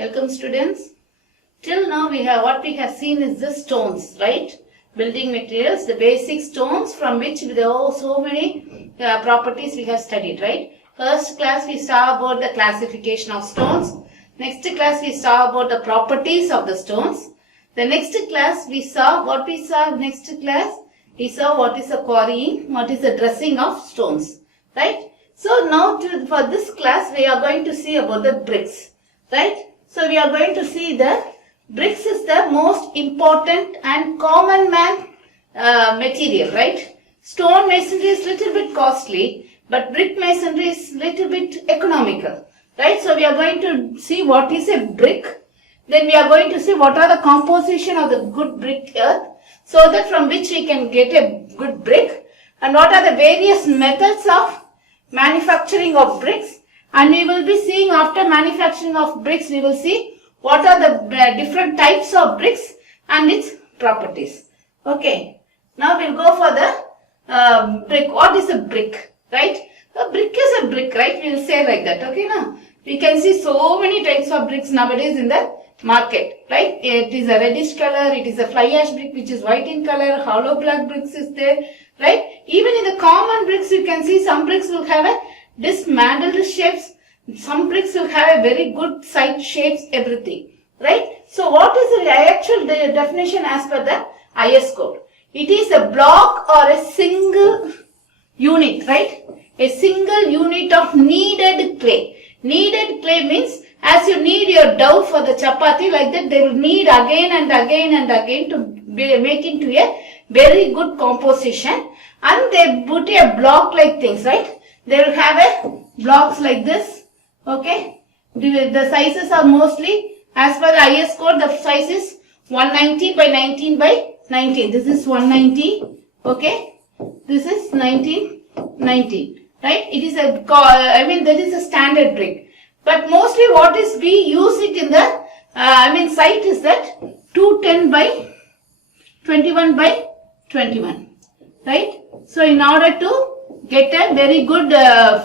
Welcome students. Till now what we have seen is the stones, right? Building materials, the basic stones from which there are so many properties we have studied, right? First class we saw about the classification of stones. Next class we saw about the properties of the stones. The next class we saw what we saw we saw what is the quarrying, what is the dressing of stones, right? So now for this class we are going to see about the bricks, right? So we are going to see the bricks is the most important and common man material, right? Stone masonry is little bit costly, but brick masonry is little bit economical, right? So we are going to see what is a brick. Then we are going to see what are the composition of the good brick earth, so that from which we can get a good brick, and what are the various methods of manufacturing of bricks. And we will be seeing after manufacturing of bricks, we will see what are the different types of bricks and its properties. Okay. Now we'll go for the brick. What is a brick, right? A brick is a brick, right? We'll say like that. Okay, now we can see so many types of bricks nowadays in the market, right? It is a reddish color, it is a fly ash brick which is white in color, hollow block bricks is there, right? Even in the common bricks you can see some bricks will have a dismantled shapes, some bricks will have a very good side shapes, everything, right? So what is the actual definition as per the IS code? It is a block or a single unit, right? A single unit of kneaded clay. Kneaded clay means as you knead your dough for the chapati, like that they will knead again and again and again to make into a very good composition, and they put a block like things, right? They will have a blocks like this, okay? The sizes are mostly, as per the IS code, the size is 190 by 19 by 19. This is 190, okay? This is 1990, right? It is that is a standard brick. But mostly what is we use it in the, site is that 210 by 21 by 21, right? So in order to get a very good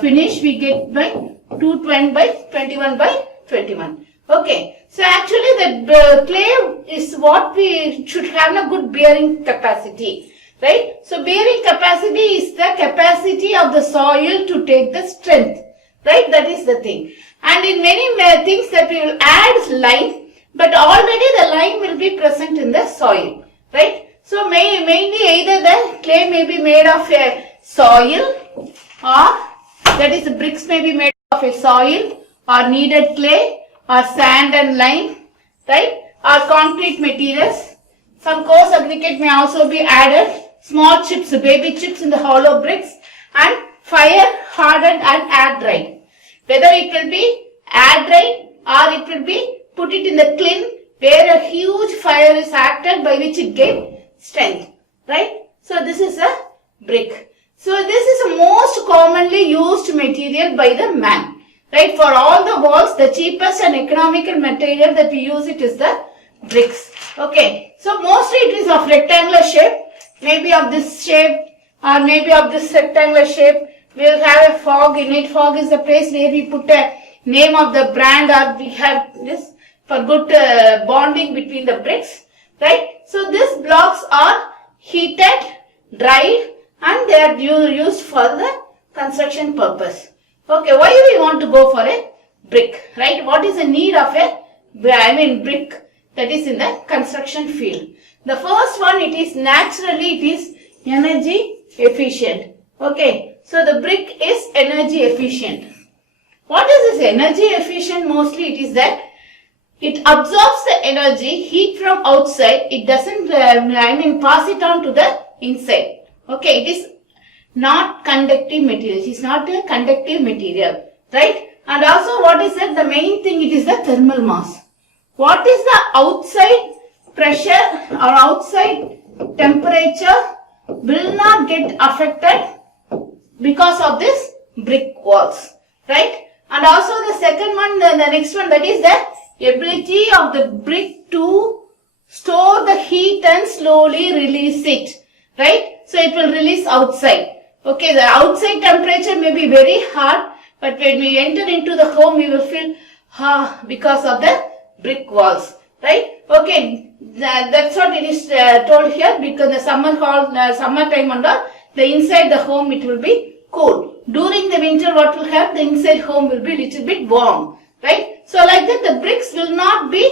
finish, we get by 220 by 21 by 21. Okay. So actually the clay is what we should have a good bearing capacity, right? So bearing capacity is the capacity of the soil to take the strength, right? That is the thing. And in many things that we will add lime, but already the lime will be present in the soil, right? So mainly either the clay may be made of a soil, or that is the bricks may be made of a soil or kneaded clay or sand and lime, right? Or concrete materials. Some coarse aggregate may also be added, small chips, baby chips in the hollow bricks, and fire hardened and air dried. Whether it will be air dried or it will be put it in the kiln where a huge fire is acted by which it gets strength, right? So this is a brick. So this is the most commonly used material by the man, right? For all the walls, the cheapest and economical material that we use it is the bricks. Okay. So mostly it is of rectangular shape, maybe of this shape or maybe of this rectangular shape. We will have a fog in it. Fog is the place where we put a name of the brand, or we have this for good bonding between the bricks, right? So these blocks are heated, dried, and they are used for the construction purpose. Okay, why do we want to go for a brick, right? What is the need of a brick that is in the construction field? The first one, it is energy efficient. Okay. So the brick is energy efficient. What is this energy efficient? Mostly it is that it absorbs the energy, heat from outside. It doesn't, pass it on to the inside. Okay, it is not conductive material. It is not a conductive material, right? And also what is that? The main thing, it is the thermal mass. What is the outside pressure or outside temperature will not get affected because of this brick walls, right? And also the second one, the next one, that is the ability of the brick to store the heat and slowly release it, right? So it will release outside. Okay, the outside temperature may be very hot, but when we enter into the home, we will feel because of the brick walls, right? Okay, that's what it is told here, because the summer time and all, the inside the home it will be cool. During the winter, what will happen? The inside home will be little bit warm, right? So like that, the bricks will not be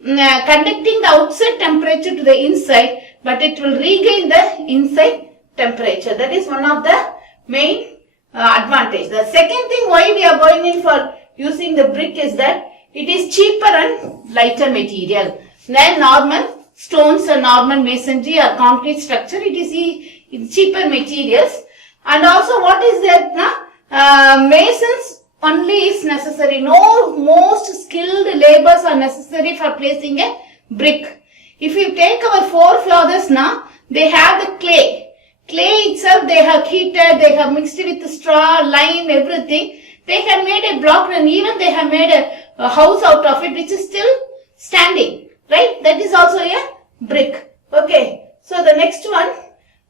conducting the outside temperature to the inside, but it will regain the inside temperature. That is one of the main advantage. The second thing why we are going in for using the brick is that it is cheaper and lighter material than normal stones or normal masonry or concrete structure. It is cheaper materials. And also what is that now? Masons only is necessary. No most skilled labors are necessary for placing a brick. If you take our forefathers now, they have the clay. Clay itself they have heated, they have mixed with the straw, lime, everything. They have made a block and even they have made a house out of it which is still standing. Right? That is also a brick. Okay. So the next one,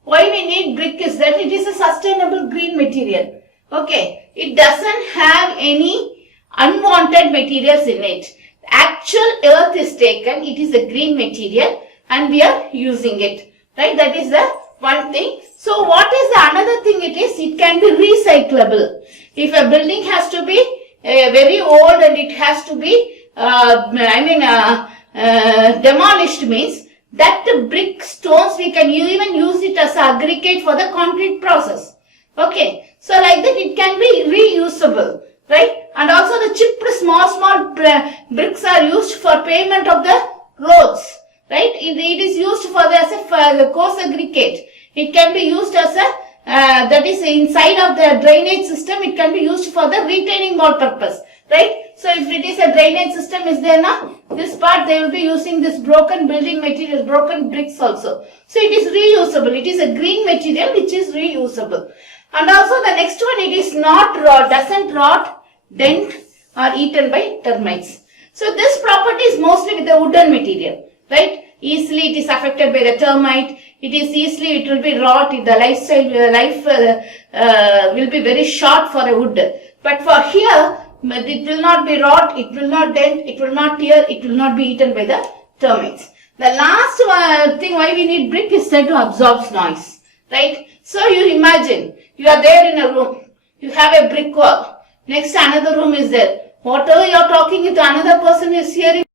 why we need brick is that it is a sustainable green material. Okay. It doesn't have any unwanted materials in it. The actual earth is taken, it is a green material and we are using it. Right? That is the one thing. So what is the another thing it is? It can be recyclable. If a building has to be very old and it has to be, demolished means that brick stones we can even use it as aggregate for the concrete process. Okay. So like that it can be reusable. Right? And also the chipped small bricks are used for pavement of the roads. Right? It is used for as a coarse aggregate. It can be used as a, that is inside of the drainage system, it can be used for the retaining wall purpose. Right? So if it is a drainage system is there now, this part they will be using this broken building materials, broken bricks also. So it is reusable. It is a green material which is reusable. And also the next one, it is not doesn't rot, dent or eaten by termites. So this property is mostly with the wooden material. Right? Easily it is affected by the termite. It is easily, it will be rot. The life will be very short for a wood. But for here, it will not be rot, it will not dent, it will not tear, it will not be eaten by the termites. The last thing why we need brick is that to absorb noise. Right? So you imagine, you are there in a room, you have a brick wall, next another room is there. Whatever you are talking with another person is hearing.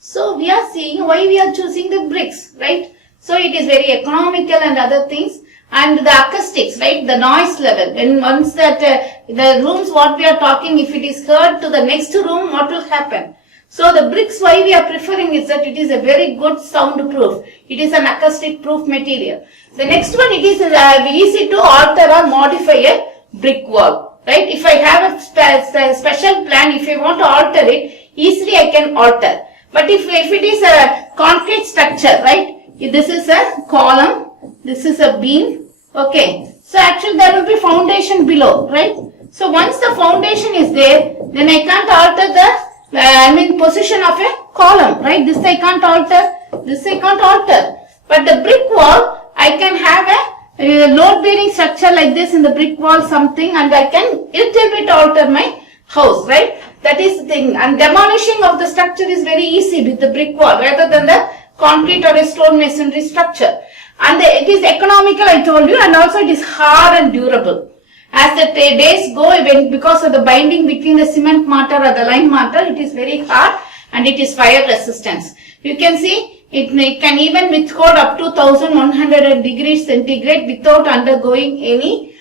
So we are seeing why we are choosing the bricks, right? So it is very economical and other things. And the acoustics, right? The noise level. When once that the rooms what we are talking, if it is heard to the next room, what will happen? So the bricks why we are preferring is that it is a very good soundproof. It is an acoustic proof material. The next one, it is easy to alter or modify a brick wall, right? If I have a special plan, if I want to alter it, easily I can alter. But if it is a concrete structure, right? This is a column, this is a beam, okay. So actually there will be foundation below, right? So once the foundation is there, then I can't alter the, position of a column, right? This I can't alter, this I can't alter. But the brick wall, I can have a load bearing structure like this in the brick wall something, and I can little bit alter my house, right? That is the thing. And demolishing of the structure is very easy with the brick wall rather than the concrete or a stone masonry structure. And it is economical, I told you, and also it is hard and durable. As the days go, because of the binding between the cement mortar or the lime mortar, it is very hard and it is fire resistance. You can see it can even withhold up to 1100 degrees centigrade without undergoing any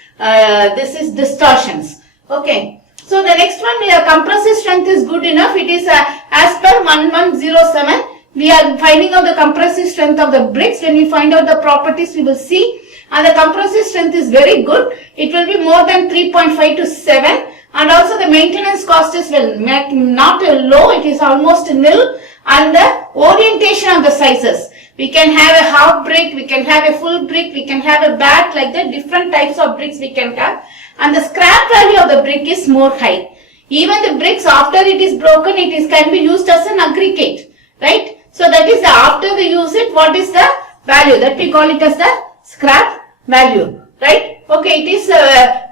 distortions. Okay. So the next one, compressive strength is good enough. It is as per 1107. We are finding out the compressive strength of the bricks. When we find out the properties, we will see. And the compressive strength is very good. It will be more than 3.5 to 7. And also the maintenance cost is not low. It is almost nil. And the orientation of the sizes. We can have a half brick. We can have a full brick. We can have a bat, like that. Different types of bricks we can have. And the scrap value of the brick is more high. Even the bricks, after it is broken, can be used as an aggregate. Right? So that is after the use it, what is the value? That we call it as the scrap value. Right? Okay, it is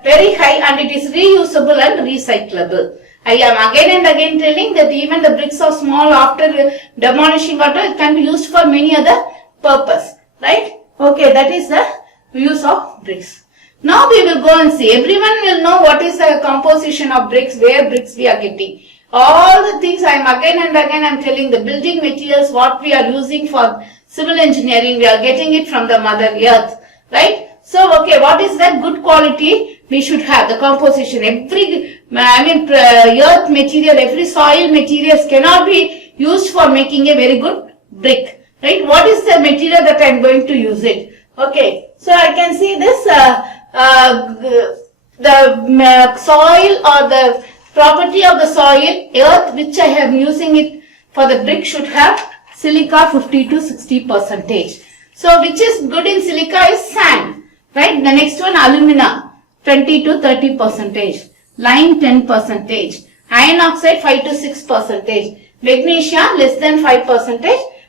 very high and it is reusable and recyclable. I am again and again telling that even the bricks are small, after demolishing water, it can be used for many other purpose, right? Okay, that is the use of bricks. Now we will go and see. Everyone will know what is the composition of bricks, where bricks we are getting. All the things I am again and again I am telling, the building materials what we are using for civil engineering, we are getting it from the mother earth, right? So, okay, what is that good quality we should have? The composition. Every, earth material, every soil materials cannot be used for making a very good brick, right? What is the material that I am going to use it? Okay, so I can see this, the soil or the property of the soil, earth, which I am using it for the brick should have silica 50 to 60%. So, which is good in silica is sand, right? The next one, alumina, 20 to 30%, lime 10%, iron oxide 5 to 6%, magnesia less than 5%,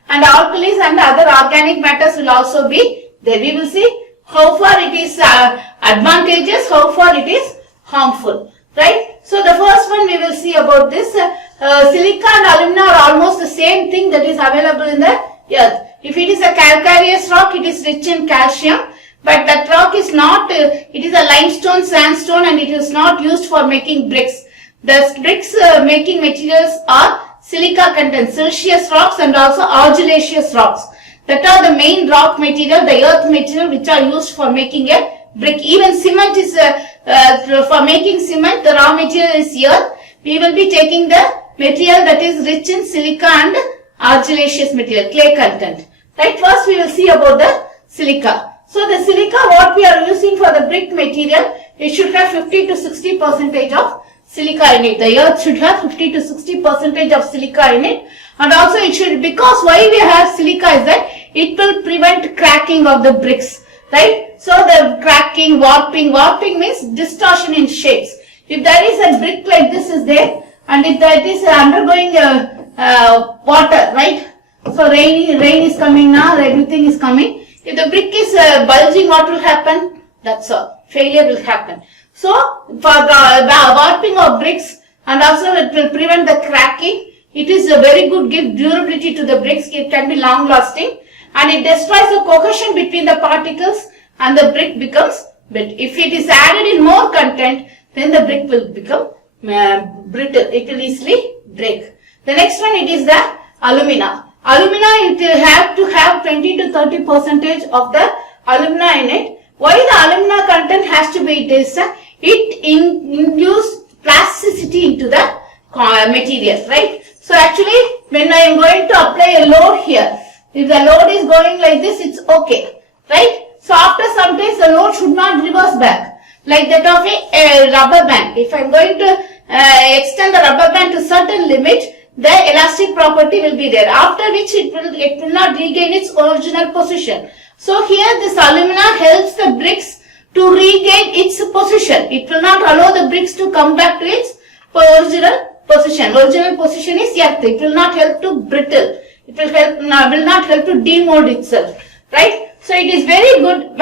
and alkalis and other organic matters will also be there. We will see how far it is advantageous, how far it is harmful, right? So, the first one we will see about this, silica and alumina are almost the same thing that is available in the earth. If it is a calcareous rock, it is rich in calcium, but that rock is not, it is a limestone, sandstone, and it is not used for making bricks. The bricks making materials are silica content, silicious rocks and also argillaceous rocks. That are the main rock material, the earth material which are used for making a brick. Even cement is, for making cement, the raw material is earth. We will be taking the material that is rich in silica and argillaceous material, clay content. Right, first we will see about the silica. So the silica what we are using for the brick material, it should have 50 to 60% of silica in it. The earth should have 50 to 60% of silica in it. And also it should, because why we have silica is that it will prevent cracking of the bricks, right? So the cracking, warping means distortion in shapes. If there is a brick like this is there, and if that is undergoing water, right? So rain is coming now, everything is coming. If the brick is bulging, what will happen? That's all. Failure will happen. So for the warping of bricks, and also it will prevent the cracking. It is a very good, give durability to the bricks. It can be long lasting, and it destroys the cohesion between the particles, and the brick becomes brittle. If it is added in more content, then the brick will become brittle. It will easily break. The next one, it is the alumina. Alumina, it will have to have 20 to 30% of the alumina in it. Why the alumina content has to be this? It induces plasticity into the material, right? So actually, when I am going to apply a load here, if the load is going like this, it's okay, right? So after some time, the load should not reverse back, like that of a rubber band. If I am going to extend the rubber band to certain limit, the elastic property will be there, after which it will not regain its original position. So here this alumina helps the bricks to regain its position. It will not allow the bricks to come back to its original position. Original position is earth. It will not help to brittle. It will not help to demold itself, right? So it is very good,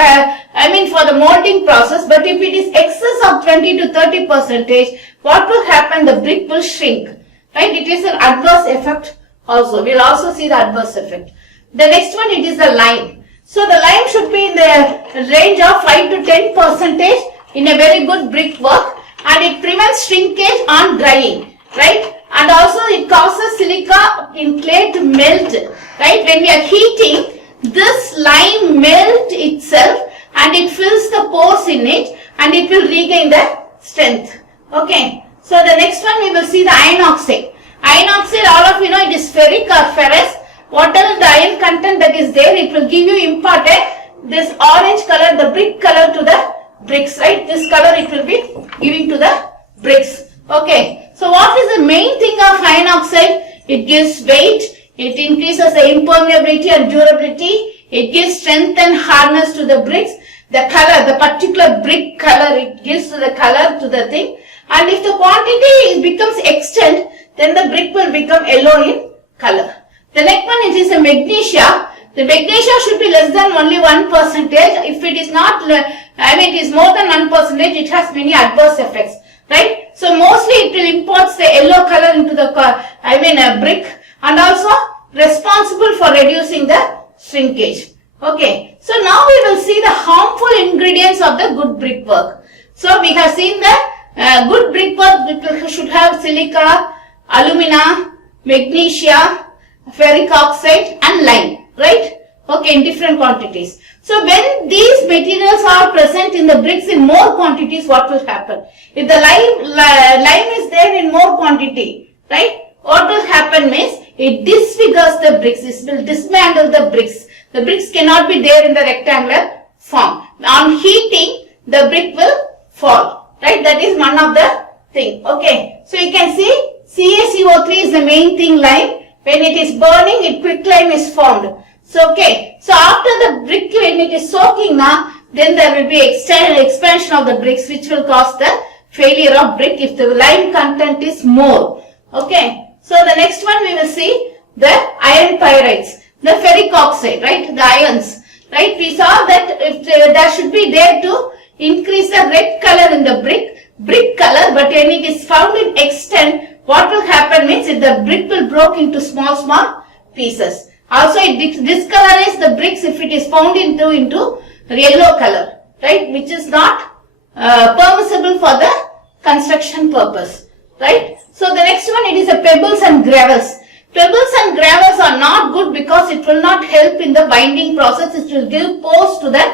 for the molding process. But if it is excess of 20 to 30%, what will happen? The brick will shrink, right? It is an adverse effect also. We will also see the adverse effect. The next one, it is the lime. So the lime should be in the range of 5 to 10% in a very good brick work, and it prevents shrinkage on drying, right? And also it causes silica in clay to melt, right? When we are heating, this lime melt itself and it fills the pores in it, and it will regain the strength. Okay. So the next one we will see the iron oxide. Iron oxide, all of you know, it is ferric or ferrous. Whatever the iron content that is there, it will give you imparted this orange color, the brick color to the bricks, right? This color it will be giving to the bricks. Okay. So what is the main thing of iron oxide? It gives weight, it increases the impermeability and durability, it gives strength and hardness to the bricks. The color, the particular brick color, it gives the color to the thing. And if the quantity becomes extent, then the brick will become yellow in color. The next one, it is a magnesia. The magnesia should be less than only 1%. If it is not, it is more than 1%, it has many adverse effects, right? So mostly it will impart the yellow color into the brick, and also responsible for reducing the shrinkage. Okay, so now we will see the harmful ingredients of the good brickwork. So we have seen the good brickwork should have silica, alumina, magnesia, ferric oxide and lime, right? Okay, in different quantities. So when these materials are present in the bricks in more quantities, what will happen? If the lime is there in more quantity, right? What will happen means it disfigures the bricks. This will dismantle the bricks. The bricks cannot be there in the rectangular form. On heating, the brick will fall, right? That is one of the thing. Okay. So you can see CaCO3 is the main thing, lime. When it is burning, quicklime is formed. So, okay. So after the brick, when it is soaking now, then there will be expansion of the bricks, which will cause the failure of brick if the lime content is more. Okay. So the next one we will see the iron pyrites, the ferric oxide, right? The ions, right? We saw that if there should be there to increase the red color in the brick color, but when it is found in extent, what will happen means if the brick will break into small pieces. Also, it discolorize the bricks if it is found into yellow color, right? Which is not permissible for the construction purpose, right? So the next one, it is the pebbles and gravels. Pebbles and gravels are not good because it will not help in the binding process. It will give pores to the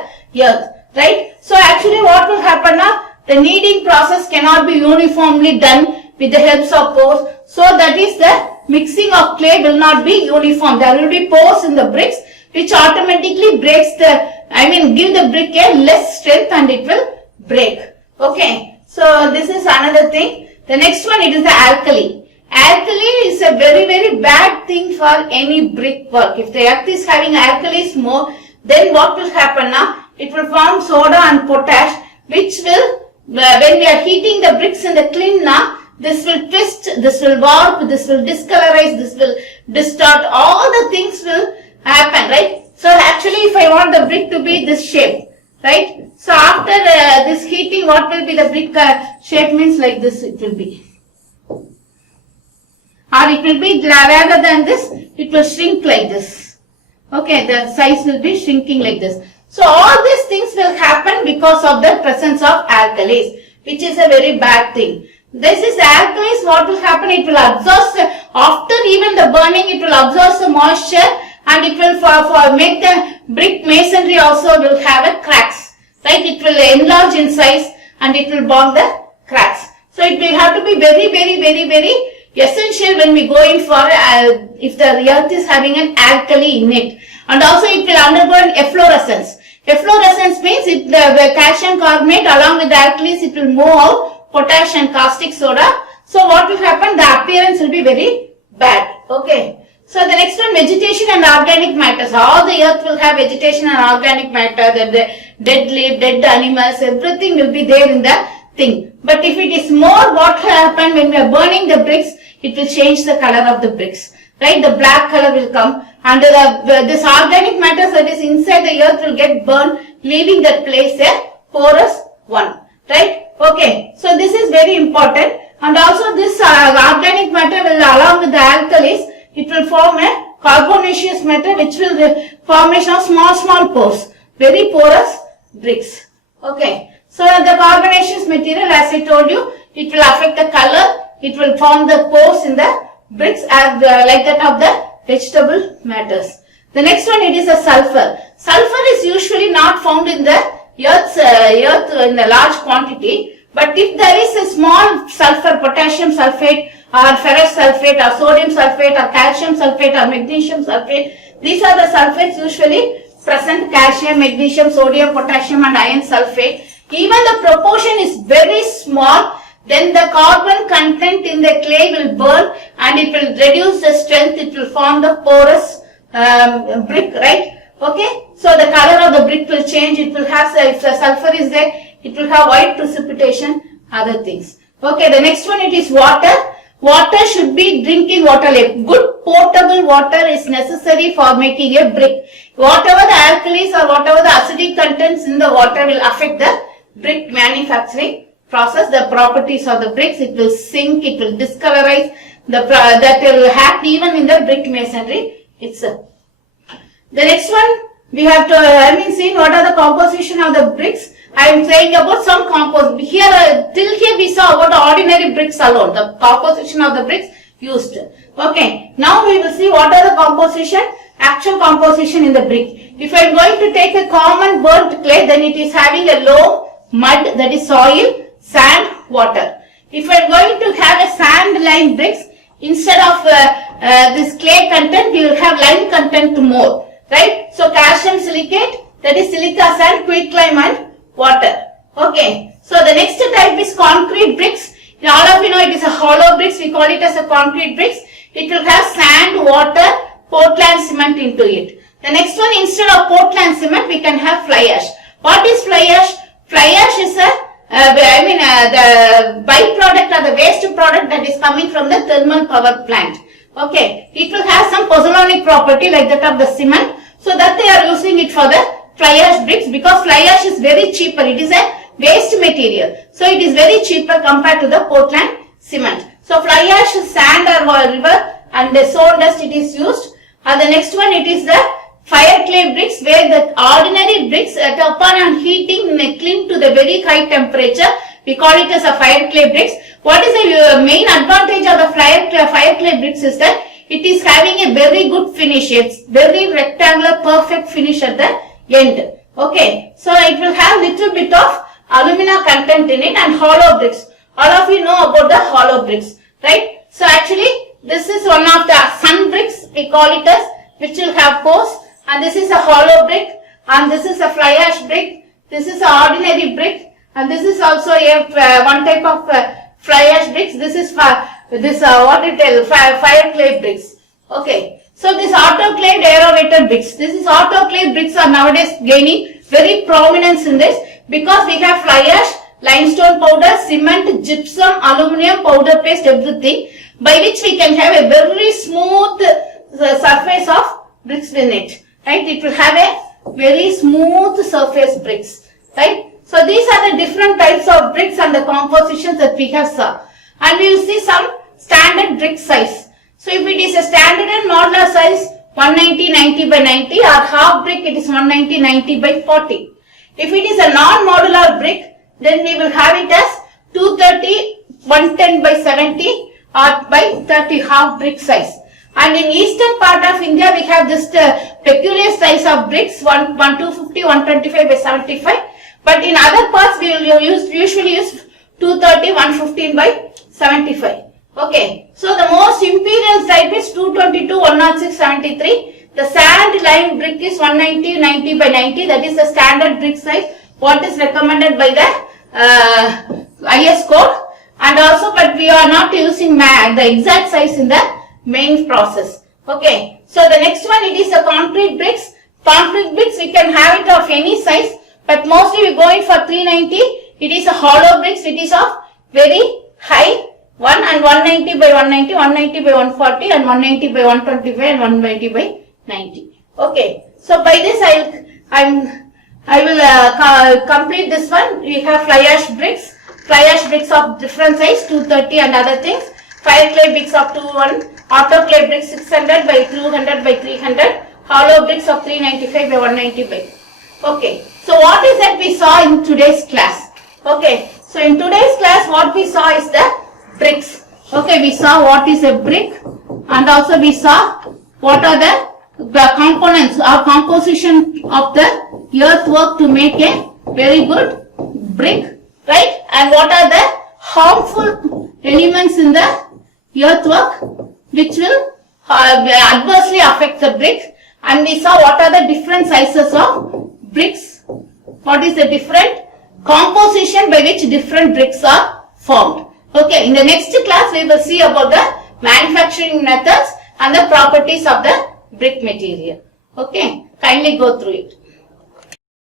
earth, right? So actually, what will happen now? The kneading process cannot be uniformly done with the help of pores. So that is the mixing of clay will not be uniform. There will be pores in the bricks which automatically breaks give the brick a less strength and it will break. Okay. So this is another thing. The next one, it is the alkali. Alkali is a very bad thing for any brickwork. If the earth is having alkalis more, then what will happen now? It will form soda and potash, which will, when we are heating the bricks in the kiln now, this will twist, this will warp, this will discolorize, this will distort, all the things will happen, right? So actually, if I want the brick to be this shape, right? So after this heating, what will be the brick shape means like this it will be. Or it will be, rather than this, it will shrink like this. Okay, the size will be shrinking like this. So all these things will happen because of the presence of alkalis, which is a very bad thing. This is the alkalis, what will happen? It will absorb, after even the burning, it will absorb the moisture and it will for make the brick masonry also will have a cracks. Right? It will enlarge in size and it will bond the cracks. So it will have to be very essential when we go in for if the earth is having an alkali in it. And also it will undergo an efflorescence. Efflorescence means the calcium carbonate along with the alkalis, it will move out potash and caustic soda. So what will happen? The appearance will be very bad. Okay. So the next one, vegetation and organic matters. All the earth will have vegetation and organic matter, the dead leaf, dead animals, everything will be there in the thing. But if it is more, what will happen when we are burning the bricks? It will change the color of the bricks. Right? The black color will come and this organic matter that is inside the earth will get burned, leaving that place a porous one. Right? Okay. So this is very important. And also this organic matter will, along with the alkalis, it will form a carbonaceous matter which will formation of small pores, very porous bricks. Okay. So the carbonaceous material, as I told you, it will affect the color, it will form the pores in the bricks as like that of the vegetable matters. The next one, it is a sulfur. Sulfur is usually not found in the earth in a large quantity, but if there is a small sulfur, potassium sulfate or ferrous sulfate or sodium sulfate or calcium sulfate or magnesium sulfate, these are the sulfates usually present: calcium, magnesium, sodium, potassium and iron sulfate. Even the proportion is very small, then the carbon content in the clay will burn and it will reduce the strength, it will form the porous brick, right? Okay, so the color of the brick will change, it will have, if the sulfur is there, it will have white precipitation, other things. Okay, the next one, it is water. Water should be drinking water. Like good potable water is necessary for making a brick. Whatever the alkalis or whatever the acidic contents in the water will affect the brick manufacturing process, the properties of the bricks. It will sink, it will discolorize, that will happen even in the brick masonry itself. The next one, we have to, see what are the composition of the bricks. I am saying about some composition. Here, till here we saw about the ordinary bricks alone, the composition of the bricks used. Okay, now we will see what are the composition, actual composition in the brick. If I am going to take a common burnt clay, then it is having a low mud, that is soil, sand, water. If I am going to have a sand lime bricks, instead of this clay content, we will have lime content more. Right? So calcium silicate, that is silica sand, quicklime and water. Okay. So the next type is concrete bricks. All of you know it is a hollow bricks. We call it as a concrete bricks. It will have sand, water, Portland cement into it. The next one, instead of Portland cement, we can have fly ash. What is fly ash? Fly ash is the byproduct or the waste product that is coming from the thermal power plant. Okay. It will have some pozzolanic property like that of the cement. So that they are using it for the fly ash bricks, because fly ash is very cheaper. It is a waste material. So it is very cheaper compared to the Portland cement. So fly ash, sand or river and the stone dust it is used. And the next one, it is the fire clay bricks, where the ordinary bricks upon heating cling to the very high temperature. We call it as a fire clay bricks. What is the main advantage of the fire clay bricks is that it is having a very good finish. It's very rectangular, perfect finish at the end. Okay. So it will have little bit of alumina content in it, and hollow bricks. All of you know about the hollow bricks, right? So actually, this is one of the sun bricks, we call it as, which will have pores. And this is a hollow brick, and this is a fly ash brick. This is an ordinary brick, and this is also a one type of fly ash bricks. This is fire clay bricks. Okay. So this autoclaved aerated bricks. This is autoclaved bricks are nowadays gaining very prominence in this, because we have fly ash, limestone powder, cement, gypsum, aluminium, powder paste, everything, by which we can have a very smooth surface of bricks in it. Right? It will have a very smooth surface bricks. Right? So these are the different types of bricks and the compositions that we have saw. And we will see some standard brick size. So if it is a standard and modular size, 190 by 90, or half brick, it is 190 by 40. If it is a non-modular brick, then we will have it as 230, 110 by 70 or by 30, half brick size. And in eastern part of India, we have this peculiar size of bricks, 250, 125 by 75. But in other parts, we will usually use 230, 115 by 75. Okay. So the most imperial type is 222, 106, 73. The sand lime brick is 190, 90 by 90. That is the standard brick size. What is recommended by the IS code. And also, but we are not using the exact size in the main process. Okay. So the next one, it is the concrete bricks. Concrete bricks, we can have it of any size, but mostly we go in for 390. It is a hollow bricks. It is of very high. 1 and 190 by 190, 190 by 140 and 190 by 125 and 190 by 90. Okay. So by this I will complete this one. We have fly ash bricks. Fly ash bricks of different size, 230 and other things. Fire clay bricks of 210. Autoclave bricks 600 by 200 by 300. Hollow bricks of 395 by 190 by. Okay. So what is that we saw in today's class? Okay. So in today's class, what we saw is the bricks. Okay, we saw what is a brick, and also we saw what are the components or composition of the earthwork to make a very good brick, right? And what are the harmful elements in the earthwork which will adversely affect the brick. And we saw what are the different sizes of bricks, what is the different composition by which different bricks are formed. Okay, in the next class we will see about the manufacturing methods and the properties of the brick material. Okay, kindly go through it.